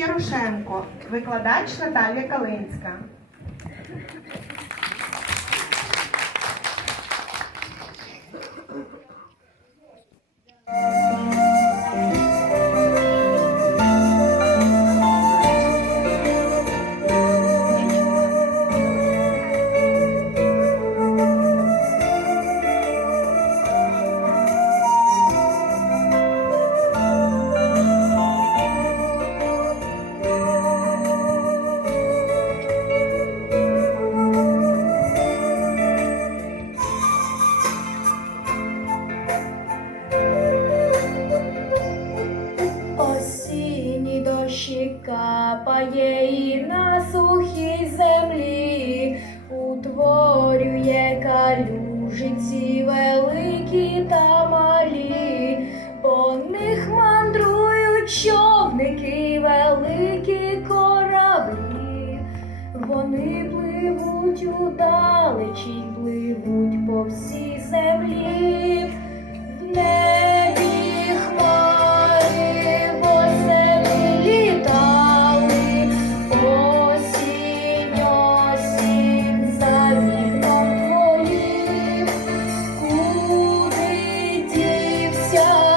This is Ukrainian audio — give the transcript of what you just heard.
Ярошенко, викладач Наталія Калинська. Капає і на сухій землі, утворює калюжиці великі та малі, по них мандрують човники, великі кораблі. Вони пливуть удалечінь, пливуть по всій землі. В your